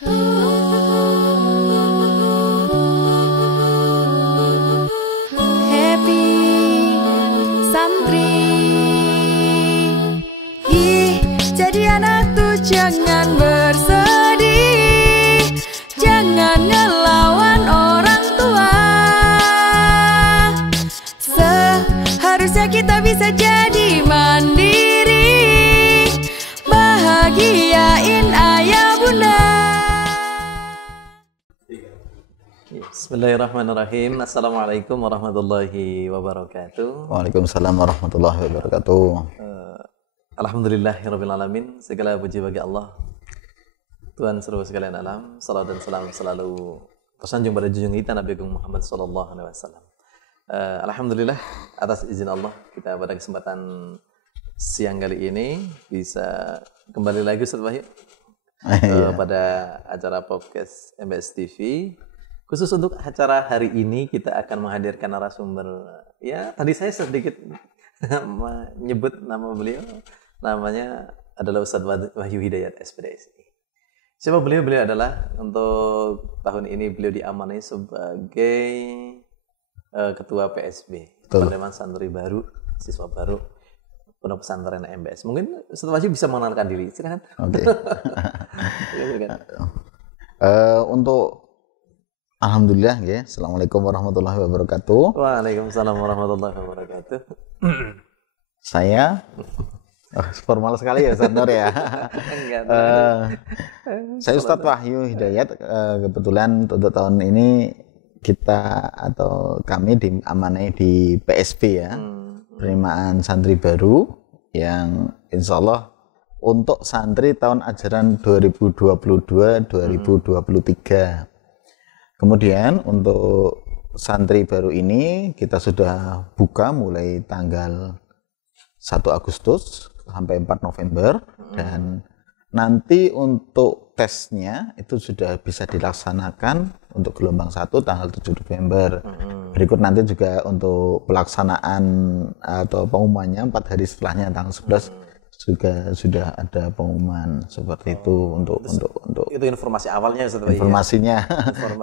Happy santri, jadi anak tuh jangan bersedih, jangan ngelawan orang tua. Seharusnya kita bisa jadi mandiri, bahagiain ayah bunda. Bismillahirrahmanirrahim. Assalamualaikum warahmatullahi wabarakatuh. Waalaikumsalam warahmatullahi wabarakatuh. Alhamdulillahirrabbilalamin. Segala puji bagi Allah, Tuhan seluruh sekalian alam. Salam dan salam selalu tersanjung pada junjungan kita Nabi Agung Muhammad sallallahu alaihi wasallam. Alhamdulillah atas izin Allah kita pada kesempatan siang kali ini bisa kembali lagi Ustaz Wahyu pada acara podcast MBS TV. Khusus untuk acara hari ini kita akan menghadirkan narasumber. Ya, tadi saya sedikit menyebut nama beliau. Namanya adalah Ustaz Wahyu Hidayat SPDSI. Siapa beliau? Beliau adalah untuk tahun ini beliau diamanai sebagai Ketua PSB, Penerimaan Santri Baru, Siswa Baru Pondok Pesantren MBS. Mungkin Ustaz Wahyu bisa mengenalkan diri. Silakan. Oke. Untuk alhamdulillah ya. Assalamualaikum warahmatullahi wabarakatuh. Waalaikumsalam warahmatullahi wabarakatuh. Saya formal sekali ya Ustaz Nur ya. Saya Ustadz Wahyu Hidayat. Kebetulan untuk tahun ini kita atau kami diamanai di PSB ya, Penerimaan Santri Baru, yang insya Allah untuk santri tahun ajaran 2022-2023. Kemudian untuk santri baru ini kita sudah buka mulai tanggal 1 Agustus sampai 4 November dan nanti untuk tesnya itu sudah bisa dilaksanakan untuk gelombang 1 tanggal 7 November. Berikut nanti juga untuk pelaksanaan atau pengumumannya 4 hari setelahnya tanggal 11 juga sudah ada pengumuman seperti itu untuk itu informasi awalnya informasinya.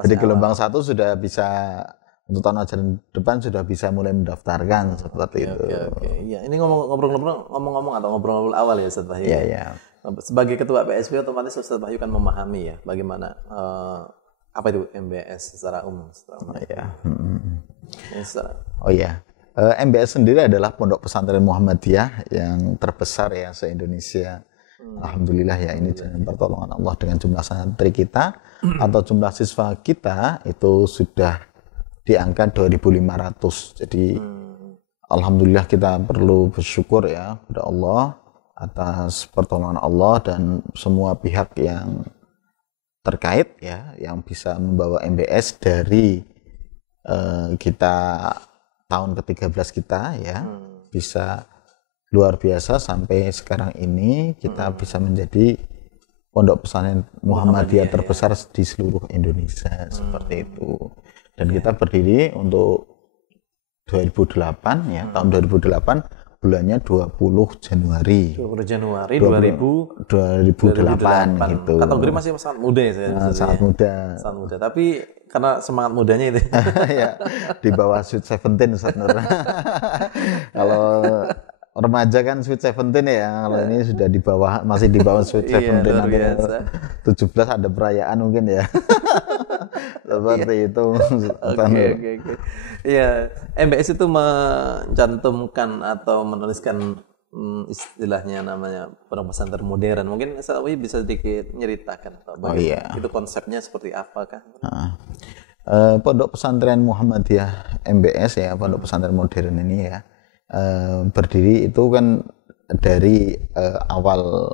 Jadi gelombang 1 sudah bisa untuk tahun ajaran depan sudah bisa mulai mendaftarkan seperti itu. Iya, ini ngomong-ngomong atau ngobrol awal ya Ustaz Wahyu. Iya. Sebagai ketua PSB otomatis Ustaz Wahyu kan memahami ya bagaimana apa itu MBS secara umum. Oh iya. MBS sendiri adalah Pondok Pesantren Muhammadiyah yang terbesar ya se-Indonesia. Alhamdulillah ya, ini dengan pertolongan Allah dengan jumlah santri kita atau jumlah siswa kita itu sudah di angka 2.500. Jadi alhamdulillah kita perlu bersyukur ya kepada Allah atas pertolongan Allah dan semua pihak yang terkait ya yang bisa membawa MBS dari kita tahun ke-13 kita ya bisa luar biasa sampai sekarang ini kita bisa menjadi Pondok Pesantren Muhammadiyah terbesar di seluruh Indonesia seperti itu. Dan kita berdiri untuk 2008 ya, tahun 2008 bulannya 20 Januari 2008 gitu. Kategori masih sangat muda ya saya. Sangat muda. Sangat muda, tapi karena semangat mudanya itu. Ya, di bawah Sweet 17 Ustaz Nur. Kalau remaja kan Sweet 17 ya, kalau ini sudah di bawah, masih di bawah Sweet 17. 17 ada perayaan mungkin ya. Seperti itu. Oke. Iya, MBS itu mencantumkan atau menuliskan istilahnya namanya pondok pesantren modern. Mungkin Ustaz Wahyu bisa sedikit nyeritakan itu konsepnya seperti apa kan? Pondok Pesantren Muhammadiyah MBS ya, Pondok Pesantren Modern ini ya, berdiri itu kan dari awal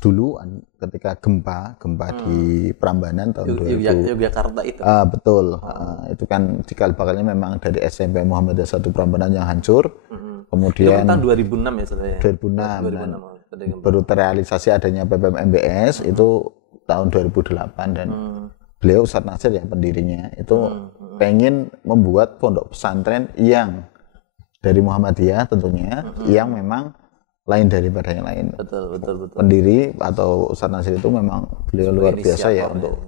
dulu ketika gempa di Prambanan tahun 2000. Yogyakarta itu. Betul. Itu kan cikal bakalnya memang dari SMP Muhammadiyah 1 Prambanan yang hancur. Kemudian itu tahun 2006 ya saya. 2006. Baru terrealisasi adanya PPM MBS itu tahun 2008 dan beliau Ustadz Nasir yang pendirinya itu pengen membuat pondok pesantren yang dari Muhammadiyah tentunya yang memang lain daripada yang lain. Betul. Pendiri atau Ustadz Nasir itu memang beliau luar biasa ya untuk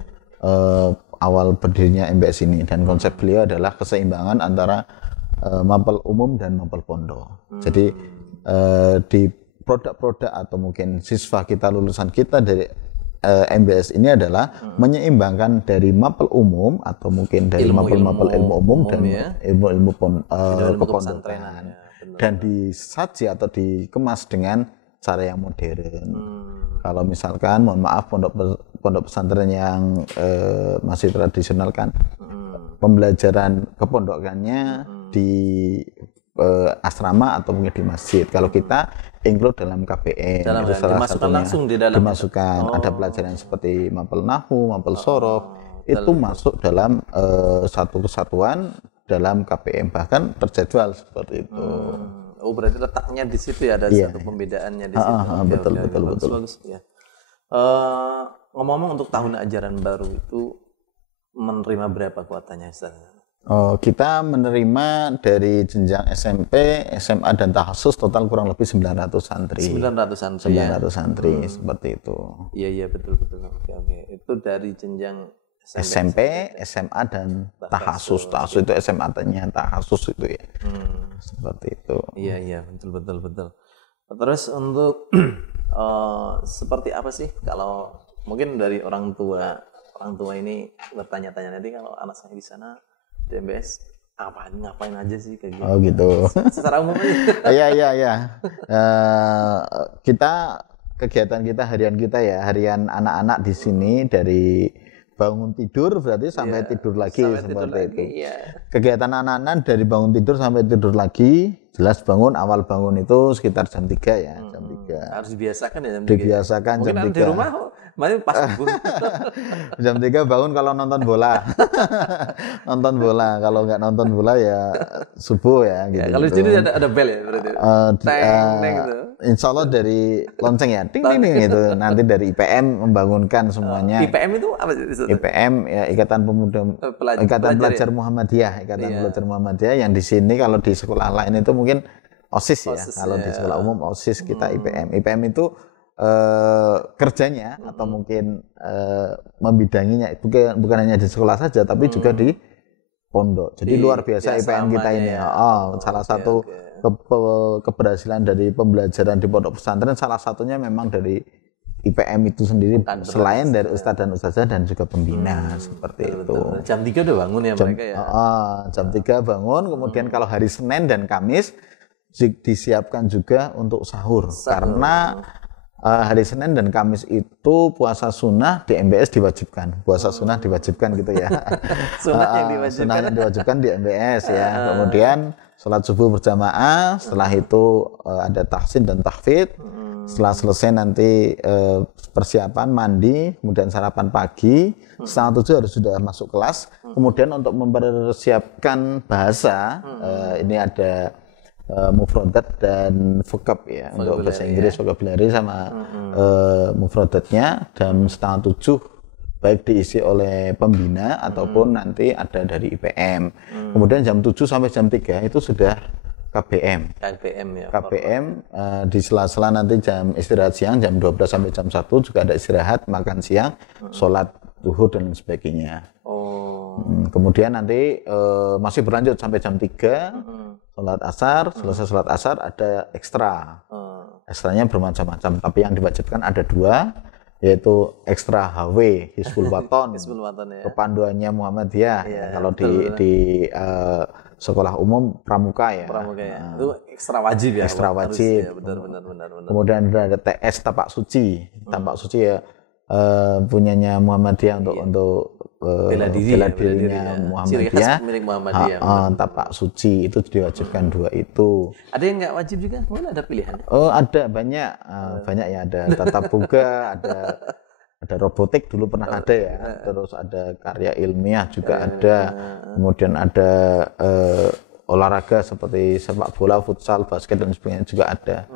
awal berdirinya MBS ini, dan konsep beliau adalah keseimbangan antara mapel umum dan mapel pondok. Jadi di produk-produk atau mungkin siswa kita, lulusan kita dari MBS ini adalah menyeimbangkan dari mapel umum atau mungkin dari mapel-mapel ilmu umum dan ilmu-ilmu kepondokan, dan disaji atau dikemas dengan cara yang modern. Kalau misalkan, mohon maaf, pondok pesantren yang masih tradisional kan pembelajaran kepondokannya di asrama atau mungkin di masjid. Kalau kita include dalam KPM, itu salah satunya langsung di dalam dimasukkan. Ada pelajaran seperti mapel nahu, mapel sorof, itu masuk dalam satu kesatuan dalam KPM, bahkan terjadwal seperti itu. Oh, berarti letaknya di situ ya, ada satu pembedaannya di situ. Betul. Bagus ya. Ngomong-ngomong, untuk tahun ajaran baru itu menerima berapa kuotanya, Ustaz? Kita menerima dari jenjang SMP, SMA dan tahassus total kurang lebih 900 santri. 900 santri. Seperti itu. Iya, betul. Oke. Itu dari jenjang SMP, SMA dan tahassus. Tahassus itu SMA-nya, tahassus itu ya. Seperti itu. Iya, betul. Terus untuk seperti apa sih kalau mungkin dari orang tua ini bertanya-tanya, nanti kalau anak saya di sana di MBS ngapain aja sih kayak gitu. Oh gitu. Secara umum aja. Iya. Kegiatan kita harian kita ya, harian anak-anak di sini dari bangun tidur berarti sampai tidur lagi seperti itu. Iya. Kegiatan anak-anak dari bangun tidur sampai tidur lagi, jelas awal bangun itu sekitar jam 3 ya, jam 3. Harus dibiasakan ya jam 3. Dibiasakan jam 3. Mungkin di rumah pas subuh. Jam 3 bangun kalau nonton bola. Nonton bola, kalau nggak nonton bola ya subuh ya gitu. Kalau di sini ada bel ya berarti. Teng gitu. Insya Allah dari lonceng ya, ting gitu. Nanti dari IPM membangunkan semuanya. IPM itu apa sih? IPM ya, Ikatan Pelajar Muhammadiyah, Pelajar Muhammadiyah yang di sini, kalau di sekolah lain itu mungkin OSIS ya. Kalau di sekolah umum OSIS, kita IPM. IPM itu kerjanya atau mungkin membidanginya bukan hanya di sekolah saja, tapi juga di pondok. Jadi luar biasa IPM kita ini. Salah satu keberhasilan dari pembelajaran di pondok pesantren, salah satunya memang dari IPM itu sendiri, selain dari ustadz dan ustazah dan juga pembina seperti itu. Jam 3 udah bangun ya mereka ya? Jam 3 bangun, kemudian kalau hari Senin dan Kamis disiapkan juga untuk sahur. Karena hari Senin dan Kamis itu puasa sunnah di MBS diwajibkan. Puasa sunnah diwajibkan gitu ya. Sunnah yang diwajibkan di MBS ya. Kemudian sholat subuh berjamaah, setelah itu ada tahsin dan tahfidz. Setelah selesai nanti persiapan mandi, kemudian sarapan pagi, 6:30 harus sudah masuk kelas. Kemudian untuk mempersiapkan bahasa, ini ada mufradat dan vocab ya, untuk bahasa Inggris vocabulary sama mufradatnya. Jam 6:30 baik diisi oleh pembina ataupun nanti ada dari IPM. Kemudian jam 7 sampai jam 3 itu sudah KPM ya. KPM di sela-sela nanti jam istirahat siang jam 12 sampai jam 1 juga ada istirahat, makan siang, sholat zuhur dan sebagainya. Kemudian nanti masih berlanjut sampai jam 3, sholat asar, selesai sholat asar ada ekstra. Ekstranya bermacam-macam, tapi yang diwajibkan ada 2, yaitu ekstra HW, Hizbul Waton, ya. Kepanduannya Muhammadiyah. Kalau di sekolah umum pramuka ya. Itu ekstra wajib ya. Ekstra wajib. Ya, benar. Kemudian ada TS Tapak Suci. Tapak Suci ya punyanya Muhammadiyah untuk bela dirinya Muhammadiyah. Tapak Suci itu diwajibkan 2 itu. Ada yang nggak wajib juga? Mungkin ada pilihan. Ada banyak ya, ada tatap muka, ada robotik dulu pernah ada ya, terus ada karya ilmiah juga ada, kemudian ada olahraga seperti sepak bola, futsal, basket dan sebagainya juga ada.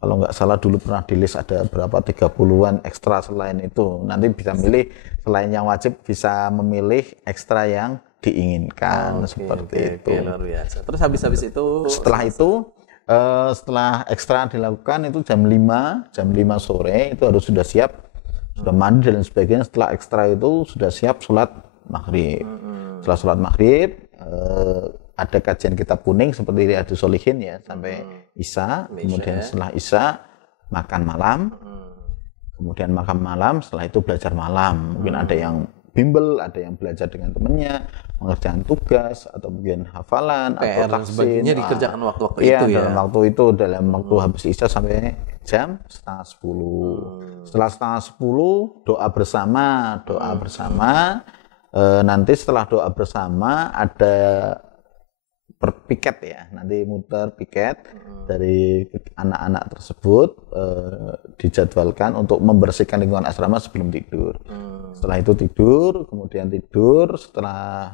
Kalau nggak salah dulu pernah di list ada berapa 30-an ekstra selain itu. Nanti bisa milih, selain yang wajib bisa memilih ekstra yang diinginkan seperti itu. Luar biasa. Terus habis itu? Setelah itu Setelah ekstra dilakukan itu jam 5 sore itu harus sudah siap, sudah mandi dan sebagainya. Setelah ekstra itu sudah siap sholat maghrib. Setelah sholat maghrib ada kajian kitab kuning seperti Riyadhus Shalihin ya sampai Isya. Kemudian setelah Isya makan malam. Kemudian makan malam, setelah itu belajar malam. Mungkin ada yang bimbel, ada yang belajar dengan temannya, mengerjakan tugas atau mungkin hafalan PR atau dan sebagainya dikerjakan waktu-waktu iya, itu ya. dalam waktu habis Isya sampai jam 9:30. Setelah 9:30 doa bersama. Nanti setelah doa bersama ada berpiket ya, nanti muter piket dari anak-anak tersebut dijadwalkan untuk membersihkan lingkungan asrama sebelum tidur. Setelah itu tidur, kemudian tidur, setelah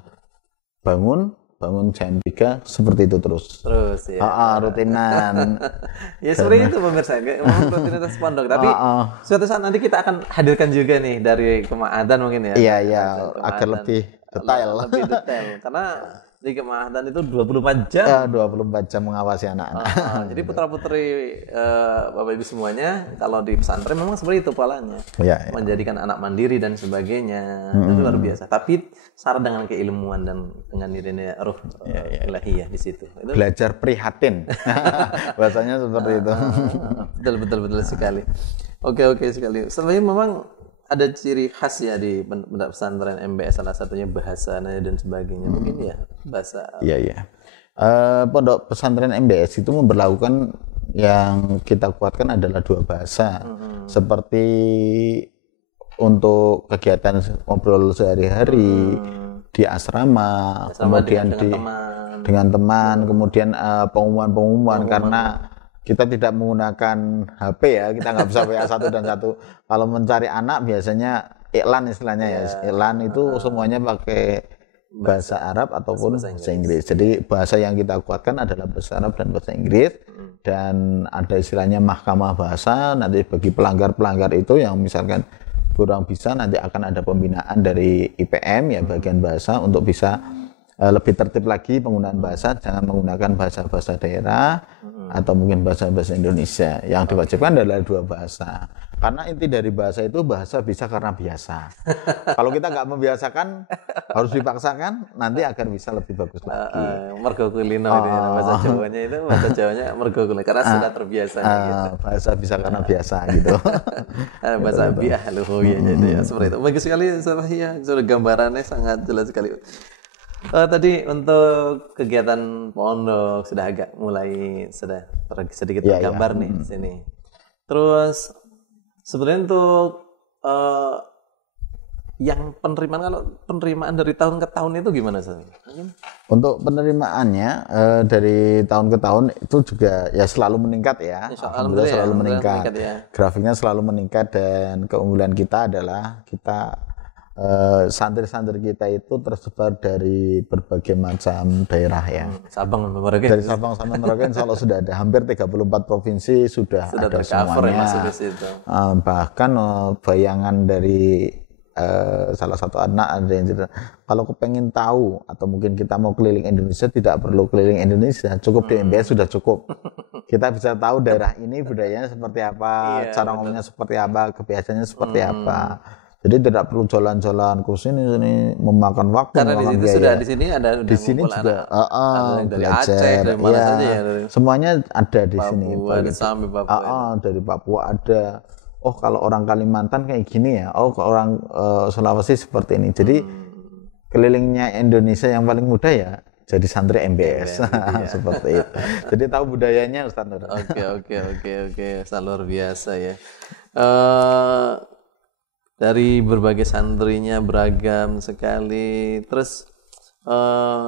bangun jam 3 seperti itu terus. Terus ya. Rutinan. Ya seperti itu pemirsa, memang rutinitas pondok. Tapi suatu saat nanti kita akan hadirkan juga nih dari Kema'adan mungkin ya. Iya, agar lebih detail. Lebih detail. Karena di Kema'adan itu 24 jam. Ya, 24 jam mengawasi anak-anak. Jadi putra-putri Bapak Ibu semuanya kalau di pesantren memang seperti itu polanya. Ya. Menjadikan anak mandiri dan sebagainya. Itu luar biasa. Tapi syarat dengan keilmuan dan dengan nilai ruh ilahiyah di situ. Itu belajar prihatin. Bahasanya seperti itu. Betul sekali. Oke sekali. Sebenarnya memang ada ciri khas ya di pondok pesantren MBS, salah satunya bahasanya dan sebagainya. Mungkin ya bahasa. Iya. Pondok pesantren MBS itu memberlakukan yang kita kuatkan adalah 2 bahasa. Seperti untuk kegiatan ngobrol sehari-hari di asrama kemudian dengan teman, kemudian pengumuman karena kita tidak menggunakan HP ya, kita nggak bisa WA satu dan satu. Kalau mencari anak biasanya iklan istilahnya ya. Iklan itu semuanya pakai bahasa Arab ataupun bahasa Inggris. Jadi bahasa yang kita kuatkan adalah bahasa Arab dan bahasa Inggris. Dan ada istilahnya mahkamah bahasa, nanti bagi pelanggar-pelanggar itu yang misalkan kurang bisa, nanti akan ada pembinaan dari IPM ya bagian bahasa untuk bisa lebih tertib lagi penggunaan bahasa, jangan menggunakan bahasa-bahasa daerah atau mungkin bahasa-bahasa Indonesia. Yang diwajibkan adalah 2 bahasa. Karena inti dari bahasa itu bahasa bisa karena biasa. Kalau kita nggak membiasakan, harus dipaksakan, nanti akan bisa lebih bagus lagi. Mergo kulino itu ya, bahasa Jawanya itu bahasa Jawanya mergo kulino karena sudah terbiasa gitu. Bahasa bisa karena biasa gitu. Bahasa biahluhu ya gitu ya. Seperti itu. Bagus sekali ya, sudah gambarannya sangat jelas sekali. Tadi untuk kegiatan pondok sudah agak mulai sedikit tergambar nih di sini. Terus sebenarnya untuk yang penerimaan dari tahun ke tahun itu gimana sih? Untuk penerimaannya dari tahun ke tahun itu juga ya selalu meningkat ya. Alhamdulillah selalu meningkat. Grafiknya selalu meningkat dan keunggulan kita adalah kita santri-santri kita itu tersebar dari berbagai macam daerah ya. Sabang sampai Merauke. Dari Sabang sampai Merauke insya Allah sudah ada hampir 34 provinsi sudah ada semuanya. Bahkan bayangan dari salah satu anak ada yang cerita, kalau kepengen tahu atau mungkin kita mau keliling Indonesia tidak perlu keliling Indonesia, cukup di MBS sudah cukup. Kita bisa tahu daerah ini budayanya seperti apa, cara ngomongnya seperti apa, kebiasaannya seperti apa. Jadi tidak perlu jalan-jalan ke sini memakan waktu. Karena di situ sudah di sini ada di sini juga dari Aceh, dari mana saja ya. Semuanya ada di sini. Sampai Papua. Dari Papua ada. Oh kalau orang Kalimantan kayak gini ya. Oh kalau orang Sulawesi seperti ini. Jadi kelilingnya Indonesia yang paling mudah ya jadi santri MBS seperti itu. Jadi tahu budayanya Ustaz Nur. Oke. Luar biasa ya. Dari berbagai santrinya beragam sekali. Terus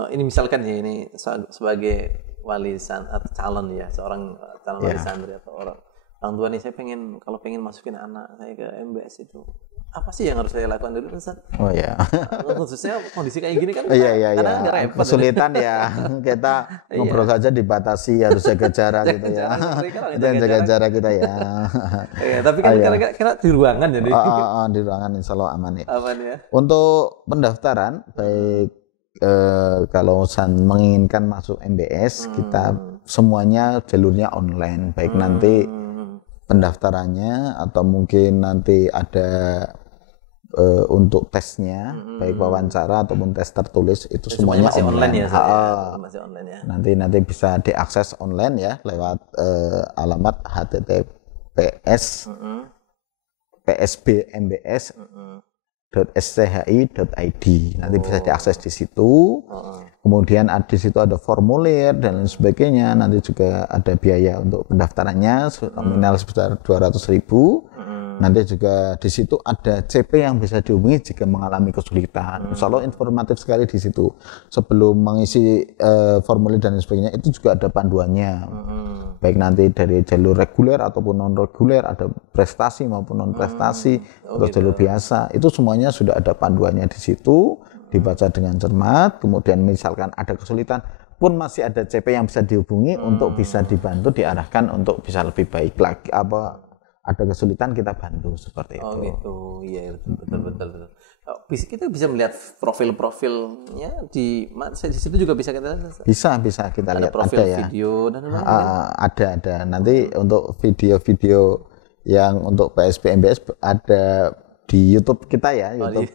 ini misalkan ya ini sebagai wali atau calon ya, seorang calon wali santri atau orang tua nih, saya kalau pengen masukin anak saya ke MBS itu apa sih yang harus saya lakukan dulu Ustaz? Oh ya. Khususnya kondisi kayak gini kan kadang repot. Kesulitan ya. Kita ngobrol saja dibatasi, harus jaga jarak gitu ya. Dan jaga jarak kita ya. Tapi kan kira-kira di ruangan jadi. Di ruangan insya Allah aman ya. Aman ya. Untuk pendaftaran baik kalau menginginkan masuk MBS kita semuanya jalurnya online, baik nanti pendaftarannya atau mungkin nanti ada untuk tesnya, baik wawancara ataupun tes tertulis itu semuanya masih online ya, masih online ya. Nanti bisa diakses online ya lewat alamat https psbmbs.schi.id. Nanti bisa diakses di situ. Kemudian di situ ada formulir dan lain sebagainya. Nanti juga ada biaya untuk pendaftarannya nominal sebesar 200.000. Nanti juga di situ ada CP yang bisa dihubungi jika mengalami kesulitan. Insya Allah informatif sekali di situ. Sebelum mengisi formulir dan lain sebagainya itu juga ada panduannya. Baik nanti dari jalur reguler ataupun non reguler, ada prestasi maupun non prestasi, atau jalur biasa. Itu semuanya sudah ada panduannya di situ. Dibaca dengan cermat. Kemudian misalkan ada kesulitan pun masih ada CP yang bisa dihubungi untuk bisa dibantu diarahkan untuk bisa lebih baik lagi. Ada kesulitan kita bantu seperti itu. Oh gitu, iya betul. Kita bisa melihat profil-profilnya di situ juga bisa kita. Bisa kita ada lihat. Profil ada ya. Video dan ada. Nanti untuk video-video yang untuk PSB MBS ada di YouTube kita ya, YouTube.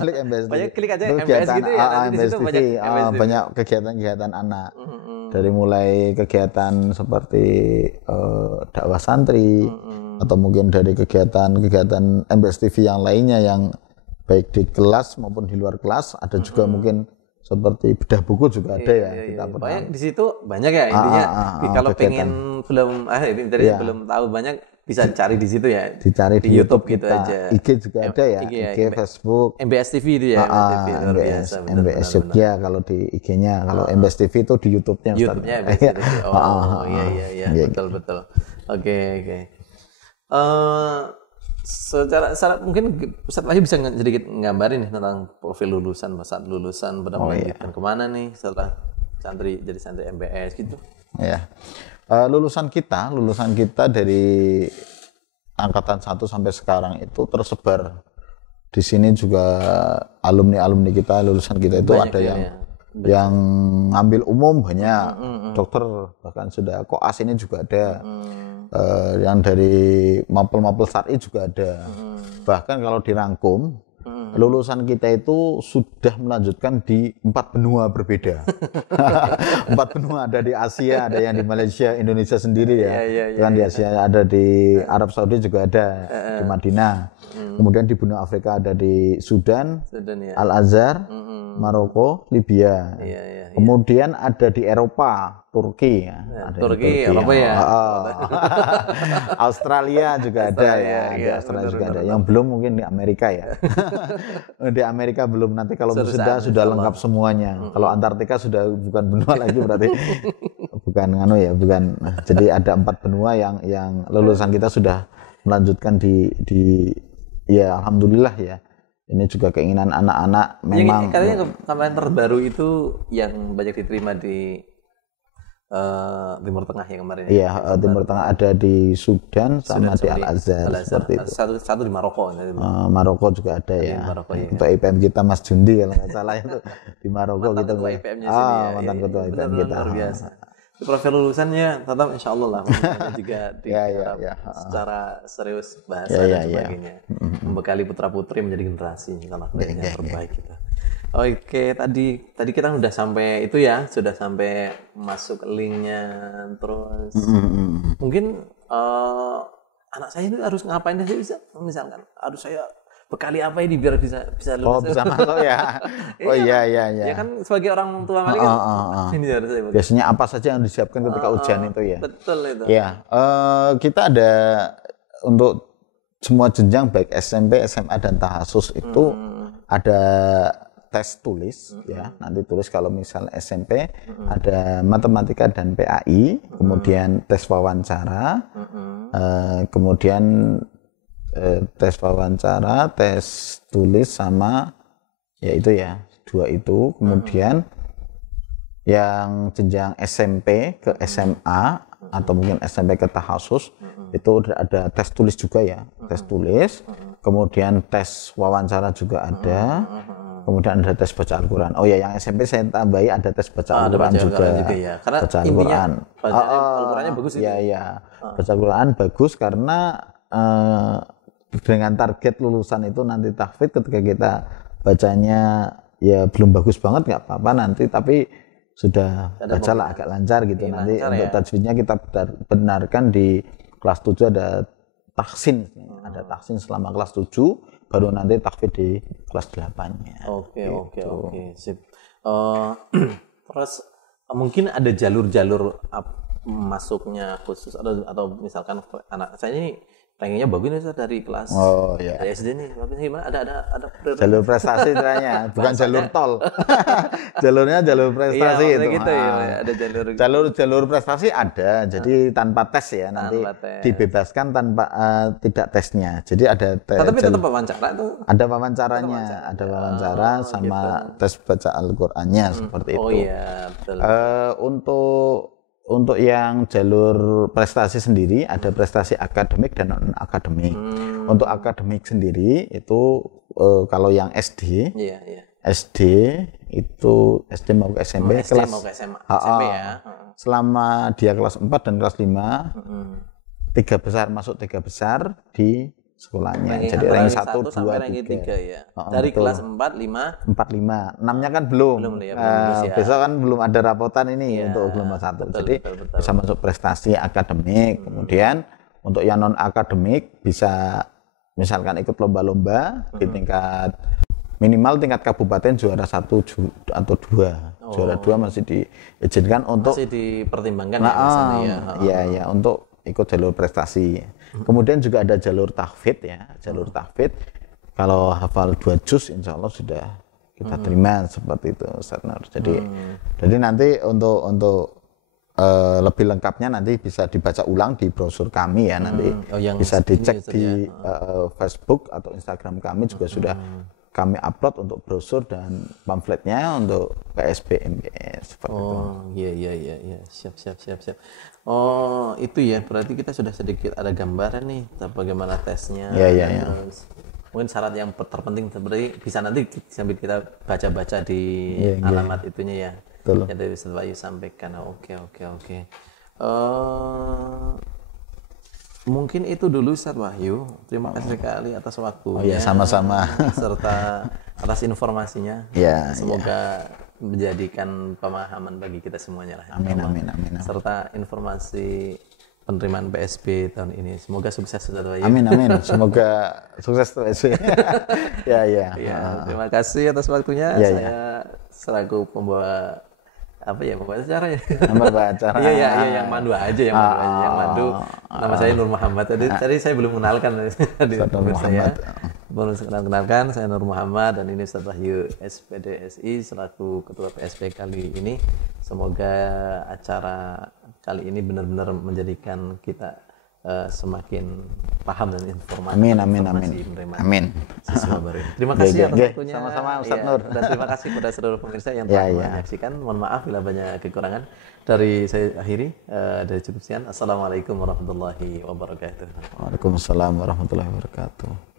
Milik MBS. Banyak klik aja MBS gitu ya. MBS TV. Banyak kegiatan-kegiatan anak. Dari mulai kegiatan seperti dakwah santri atau mungkin dari kegiatan MBS TV yang lainnya yang baik di kelas maupun di luar kelas, ada juga mungkin seperti bedah buku juga ada ya. Kita banyak di situ banyak ya intinya. Kalau pengen belum tahu banyak bisa cari di situ ya. Dicari di YouTube gitu aja. IG juga ada ya. IG Facebook. MBS TV itu ya. MBS Jogja kalau di IG-nya. Kalau MBS TV itu di YouTube-nya. YouTube-nya MBS TV. Iya. Betul. Oke. Secara mungkin Ustaz Wahyu bisa sedikit nggambarin nih tentang profil lulusan, saat lulusan pada melanjutkan kemana nih setelah jadi santri MBS gitu. Ya. Lulusan kita dari angkatan 1 sampai sekarang itu tersebar di sini juga alumni kita, lulusan kita itu banyak ada yang ngambil umum banyak, dokter bahkan sudah koas ini juga ada, yang dari mapel syar'i juga ada, bahkan kalau dirangkum lulusan kita itu sudah melanjutkan di 4 benua berbeda. 4 benua, ada di Asia, ada yang di Malaysia, Indonesia sendiri ya. Kan di Asia ada di Arab Saudi juga ada, di Madinah. Kemudian di benua Afrika ada di Sudan ya. Al-Azhar, Maroko, Libya. Kemudian ada di Eropa, Turki ya. Ada Turki, Eropa ya. Australia juga ada ya. Di Australia juga ada. Yang belum mungkin di Amerika ya. Di Amerika belum, nanti kalau sudah lengkap semuanya. Kalau Antartika sudah bukan benua lagi berarti bukan bukan. Jadi ada 4 benua yang lulusan kita sudah melanjutkan di ya alhamdulillah ya. Ini juga keinginan anak-anak memang. Katanya kemarin terbaru itu yang banyak diterima di Timur Tengah ya kemarin. Iya, Timur Tengah ada di Sudan sama di Al-Azhar seperti itu. Satu di Maroko. Maroko juga ada ya. Maroko, ya. Ketua IPM kita Mas Jundi kalau nggak salah itu di Maroko mantan kita. Ketua IPM-nya sini ya. Mantan ketua IPM kita. Luar biasa. Profil lulusannya tetap insya Allah lah juga secara serius bahasa dan sebagainya, membekali putra putri menjadi generasi yang terbaik kita. Oke, tadi kita udah sampai itu ya, sudah sampai masuk linknya, terus mungkin anak saya itu harus ngapain sih, bisa misalkan harus saya bekali apa ini biar bisa lulus. Oh, bisa masuk ya. Oh iya. Ya kan sebagai orang tua kali kan ini harus saya. Biasanya apa saja yang disiapkan ketika ujian itu ya. Betul itu. Ya, kita ada untuk semua jenjang baik SMP, SMA dan tahasus itu ada tes tulis ya. Nanti tulis kalau misalnya SMP ada matematika dan PAI, kemudian tes wawancara, kemudian tes wawancara, tes tulis sama ya itu ya, 2 itu. Kemudian yang jenjang SMP ke SMA atau mungkin SMP ke tahasus itu ada tes tulis juga ya, tes tulis. Kemudian tes wawancara juga ada. Kemudian ada tes baca Al-Quran. Oh ya, yang SMP saya tambahi ada tes baca Al-Quran juga. Ya. Karena baca intinya Al-Quran. Al-Qurannya bagus itu. Iya. Baca Al-Quran bagus karena dengan target lulusan itu nanti tahfidz, ketika kita bacanya ya belum bagus banget nggak apa-apa nanti, tapi sudah bacalah agak lancar gitu. Nanti lancar, untuk tajwidnya kita benarkan di kelas 7 ada tahsin. Ada tahsin selama kelas 7, baru nanti tahfidz di kelas 8-nya. Oke, sip. Terus mungkin ada jalur-jalur masuknya khusus atau misalkan anak saya ini pengennya bagus nih dari kelas dari SD nih, bagus gimana? Ada jalur prestasi istilahnya, bukan jalur tol. Jalurnya jalur prestasi itu. Gitu, ya. Ada jalur prestasi ada, jadi tanpa tes ya, nanti dibebaskan tanpa tidak tesnya. Jadi ada tapi tetap wawancara itu. Ada wawancaranya, ada wawancara sama gitu. Tes baca Al-Qur'annya seperti itu. Oh iya, betul. Untuk yang jalur prestasi sendiri ada prestasi akademik dan non akademik. Untuk akademik sendiri itu kalau yang SD, SD itu SD mau ke SMP, kelas mau ke SMP ya. Selama dia kelas 4 dan kelas 5, 3 besar masuk 3 besar di sekolahnya. Ranking jadi ranking 1, 2, sampai ranking 3 ya. Dari betul. Kelas 4, 5. 4, 5. 6-nya kan belum. Besok kan belum ada rapotan ini untuk gelombang 1. Jadi bisa masuk prestasi akademik. Kemudian untuk yang non akademik bisa misalkan ikut lomba-lomba di tingkat minimal tingkat kabupaten juara 1 atau 2. Juara 2 masih diizinkan untuk masih dipertimbangkan ya. Ya, untuk ikut jalur prestasi. Kemudian juga ada jalur tahfidz ya. Jalur tahfidz kalau hafal 2 juz insya Allah sudah kita terima seperti itu Ustaz Nur. Jadi nanti untuk lebih lengkapnya nanti bisa dibaca ulang di brosur kami ya, nanti bisa dicek di Facebook atau Instagram kami juga sudah kami upload untuk brosur dan pamfletnya untuk PSB MBS seperti itu. Iya. Siap. Oh, itu ya. Berarti kita sudah sedikit ada gambaran nih bagaimana tesnya. Iya. Terus mungkin syarat yang terpenting seperti bisa nanti sambil kita baca-baca di alamat itunya ya. Betul. Yang dari Ustaz Wahyu sampaikan. Oke. Mungkin itu dulu Ustaz Wahyu. Terima kasih sekali atas waktunya. Sama-sama. Serta atas informasinya. Semoga menjadikan pemahaman bagi kita semuanya lah. Amin. Serta informasi penerimaan PSB tahun ini. Semoga sukses Ustaz Wahyu. Amin. Semoga sukses PSB. Ya. Terima kasih atas waktunya. Saya selaku pembawa acara ya. Pembawa acara. Iya, yang mandu aja yang mandu. Nama saya Nur Muhammad. Tadi saya belum kenalkan di saya. Belum kenalkan, saya Nur Muhammad dan ini Ustaz Wahyu SPDSI selaku Ketua PSB kali ini. Semoga acara kali ini benar-benar menjadikan kita semakin paham dan informasi. Amin. Terima kasih atas waktunya. Sama-sama Ustaz Nur. Dan terima kasih kepada seluruh pemirsa yang telah menyaksikan. Mohon maaf bila banyak kekurangan. Dari saya akhiri dari cukup sekian. Assalamualaikum warahmatullahi wabarakatuh. Waalaikumsalam warahmatullahi wabarakatuh.